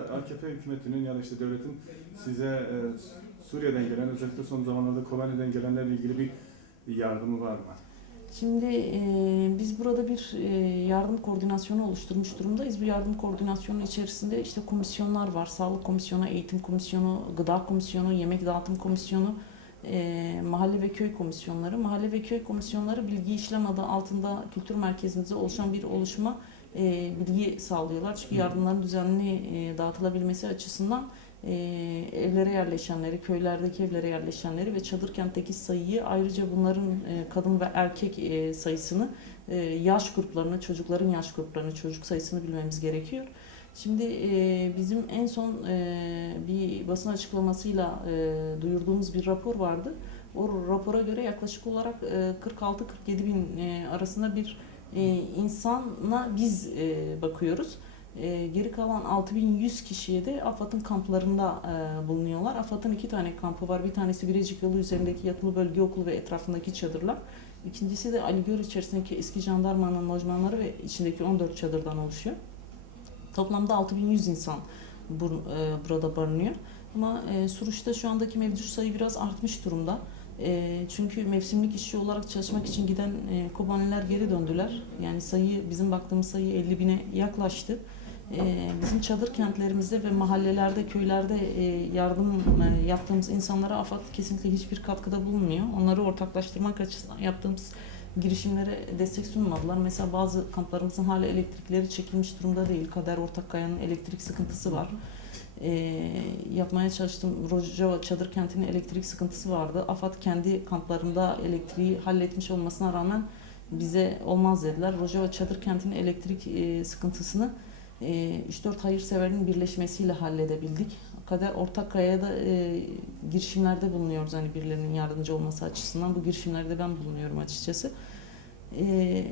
AKP hükümetinin ya da işte devletin size e, Suriye'den gelen özellikle son zamanlarda Kobani'den gelenlerle ilgili bir yardımı var mı? Şimdi e, biz burada bir e, yardım koordinasyonu oluşturmuş durumdayız. Bu yardım koordinasyonu içerisinde işte komisyonlar var. Sağlık komisyonu, eğitim komisyonu, gıda komisyonu, yemek dağıtım komisyonu, e, mahalle ve köy komisyonları. Mahalle ve köy komisyonları bilgi işlem adı altında kültür merkezimizde oluşan bir oluşuma e, bilgi sağlıyorlar. Çünkü yardımların düzenli e, dağıtılabilmesi açısından e, evlere yerleşenleri, köylerdeki evlere yerleşenleri ve çadır kentteki sayıyı ayrıca bunların e, kadın ve erkek e, sayısını, e, yaş gruplarını, çocukların yaş gruplarını, çocuk sayısını bilmemiz gerekiyor. Şimdi e, bizim en son e, bir basın açıklamasıyla e, duyurduğumuz bir rapor vardı. O rapora göre yaklaşık olarak e, 46-47 bin e, arasında bir e, insana biz e, bakıyoruz. E, geri kalan 6100 kişiye de AFAD'ın kamplarında e, bulunuyorlar. AFAD'ın iki tane kampı var. Bir tanesi Birecik yolu üzerindeki yatılı bölge okulu ve etrafındaki çadırlar. İkincisi de Ali Göl içerisindeki eski jandarmanın lojmanları ve içindeki 14 çadırdan oluşuyor. Toplamda 6100 insan e, burada barınıyor. Ama e, Suruç'ta şu andaki mevcut sayı biraz artmış durumda. E, çünkü mevsimlik işçi olarak çalışmak için giden e, Kobaniler geri döndüler. Yani sayı bizim baktığımız sayı 50 bine yaklaştı. E, bizim çadır kentlerimizde ve mahallelerde, köylerde e, yardım e, yaptığımız insanlara AFAD kesinlikle hiçbir katkıda bulunmuyor. Onları ortaklaştırmak açısından yaptığımız girişimlere destek sunmadılar. Mesela bazı kamplarımızın hala elektrikleri çekilmiş durumda değil. Kader Ortakkaya'nın elektrik sıkıntısı var. E, yapmaya çalıştım. Rojava çadır kentinin elektrik sıkıntısı vardı. AFAD kendi kamplarında elektriği halletmiş olmasına rağmen bize olmaz dediler. Rojava çadır kentinin elektrik e, sıkıntısını e, 3-4 hayırseverin birleşmesiyle halledebildik. Kader Ortakkaya'ya da e, girişimlerde bulunuyoruz hani birilerinin yardımcı olması açısından. Bu girişimlerde ben bulunuyorum açıkçası. E,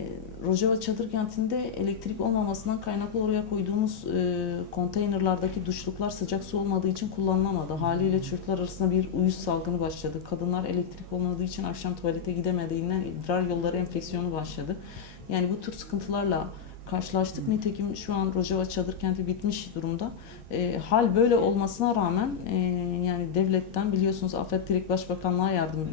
Rojava çadır kentinde elektrik olmamasından kaynaklı oraya koyduğumuz e, konteynerlardaki duşluklar sıcak su olmadığı için kullanılamadı. Haliyle çocuklar arasında bir uyuz salgını başladı. Kadınlar elektrik olmadığı için akşam tuvalete gidemediğinden idrar yolları enfeksiyonu başladı. Yani bu tür sıkıntılarla karşılaştık. Nitekim şu an Rojava çadır kenti bitmiş durumda. E, hal böyle olmasına rağmen e, yani devletten biliyorsunuz Afet Direkt Başbakanlığa yardım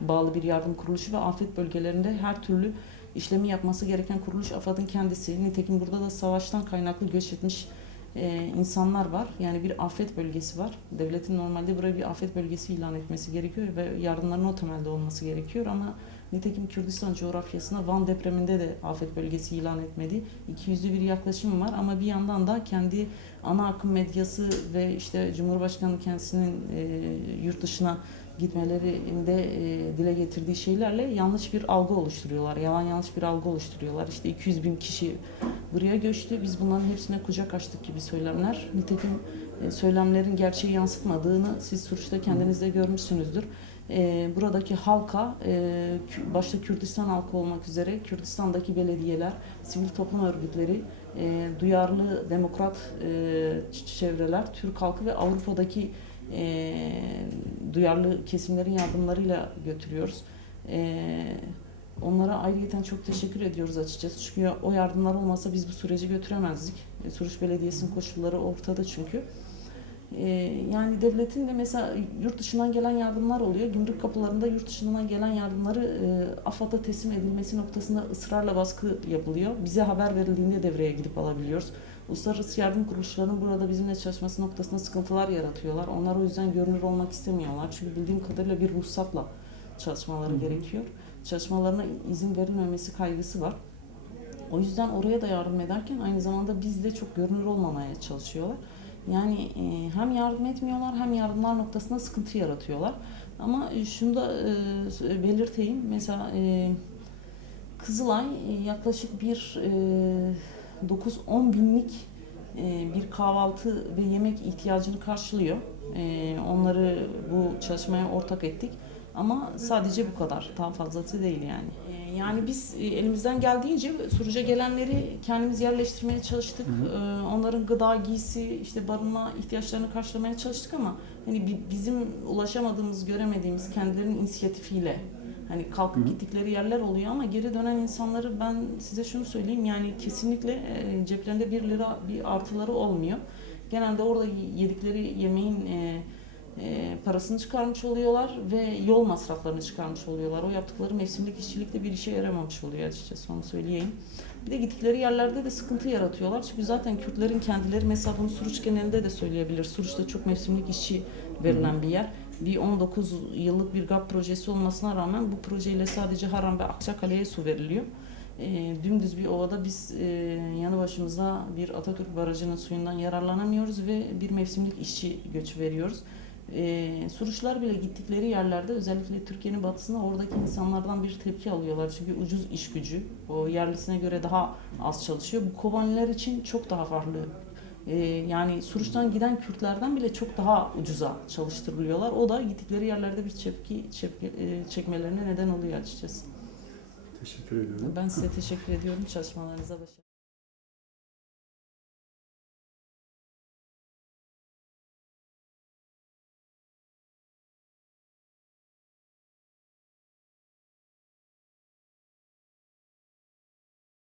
bağlı bir yardım kuruluşu ve afet bölgelerinde her türlü işlemi yapması gereken kuruluş AFAD'ın kendisi. Nitekim burada da savaştan kaynaklı göç etmiş e, insanlar var. Yani bir afet bölgesi var. Devletin normalde burayı bir afet bölgesi ilan etmesi gerekiyor ve yardımların o temelde olması gerekiyor ama nitekim Kürdistan coğrafyasına Van depreminde de afet bölgesi ilan etmedi. İkiyüzlü bir yaklaşım var ama bir yandan da kendi ana akım medyası ve işte Cumhurbaşkanı kendisinin e, yurt dışına gitmelerinde e, dile getirdiği şeylerle yanlış bir algı oluşturuyorlar. Yalan yanlış bir algı oluşturuyorlar. İşte 200 bin kişi buraya göçtü. Biz bunların hepsine kucak açtık gibi söylemler. Nitekim e, söylemlerin gerçeği yansıtmadığını siz Suruç'ta kendiniz de görmüşsünüzdür. E, buradaki halka, e, başta Kürdistan halkı olmak üzere Kürdistan'daki belediyeler, sivil toplum örgütleri, e, duyarlı demokrat e, çevreler, Türk halkı ve Avrupa'daki e, duyarlı kesimlerin yardımlarıyla götürüyoruz. E, onlara ayrıyeten çok teşekkür ediyoruz açıkçası. Çünkü o yardımlar olmasa biz bu süreci götüremezdik. E, Suruç Belediyesi'nin koşulları ortada çünkü. E, yani devletin de mesela yurt dışından gelen yardımlar oluyor. Gümrük kapılarında yurt dışından gelen yardımları e, AFAD'a teslim edilmesi noktasında ısrarla baskı yapılıyor. Bize haber verildiğinde devreye gidip alabiliyoruz. Uluslararası yardım kuruluşlarının burada bizimle çalışması noktasında sıkıntılar yaratıyorlar. Onlar o yüzden görünür olmak istemiyorlar. Çünkü bildiğim kadarıyla bir ruhsatla çalışmaları Hı gerekiyor. Çalışmalarına izin verilmemesi kaygısı var. O yüzden oraya da yardım ederken aynı zamanda bizle çok görünür olmamaya çalışıyorlar. Yani e, hem yardım etmiyorlar hem yardımlar noktasında sıkıntı yaratıyorlar. Ama e, şunu da e, belirteyim. Mesela e, Kızılay e, yaklaşık bir e, 9-10 binlik e, bir kahvaltı ve yemek ihtiyacını karşılıyor. E, onları bu çalışmaya ortak ettik. Ama sadece bu kadar. Daha fazlası değil yani. E, Yani biz e, elimizden geldiğince Suruç'a gelenleri kendimiz yerleştirmeye çalıştık. Hı E, Onların gıda, giysi, işte barınma ihtiyaçlarını karşılamaya çalıştık ama hani bi- bizim ulaşamadığımız, göremediğimiz kendilerinin inisiyatifiyle hani kalkıp Hı hı. gittikleri yerler oluyor ama geri dönen insanları ben size şunu söyleyeyim yani kesinlikle e, ceplerinde bir lira bir artıları olmuyor. genelde orada yedikleri yemeğin e, parasını çıkarmış oluyorlar ve yol masraflarını çıkarmış oluyorlar. O yaptıkları mevsimlik işçilikte bir işe yaramamış oluyor açıkçası onu söyleyeyim. Bir de gittikleri yerlerde de sıkıntı yaratıyorlar. Çünkü zaten Kürtlerin kendileri mesela bunu Suruç genelinde de söyleyebilir. Suruç'ta çok mevsimlik işçi verilen bir yer. Bir 19 yıllık bir GAP projesi olmasına rağmen bu projeyle sadece Haram ve Akçakale'ye su veriliyor. E, dümdüz bir ovada biz e, yanı başımızda bir Atatürk Barajı'nın suyundan yararlanamıyoruz ve bir mevsimlik işçi göçü veriyoruz. E, Suruçlar bile gittikleri yerlerde özellikle Türkiye'nin batısında oradaki insanlardan bir tepki alıyorlar. Çünkü ucuz iş gücü o yerlisine göre daha az çalışıyor. Bu Kobaniler için çok daha farklı. E, yani Suruç'tan giden Kürtlerden bile çok daha ucuza çalıştırılıyorlar. O da gittikleri yerlerde bir tepki, tepki e, çekmelerine neden oluyor açıkçası. Teşekkür ediyorum. Ben size teşekkür ediyorum. Çalışmalarınıza başarılar.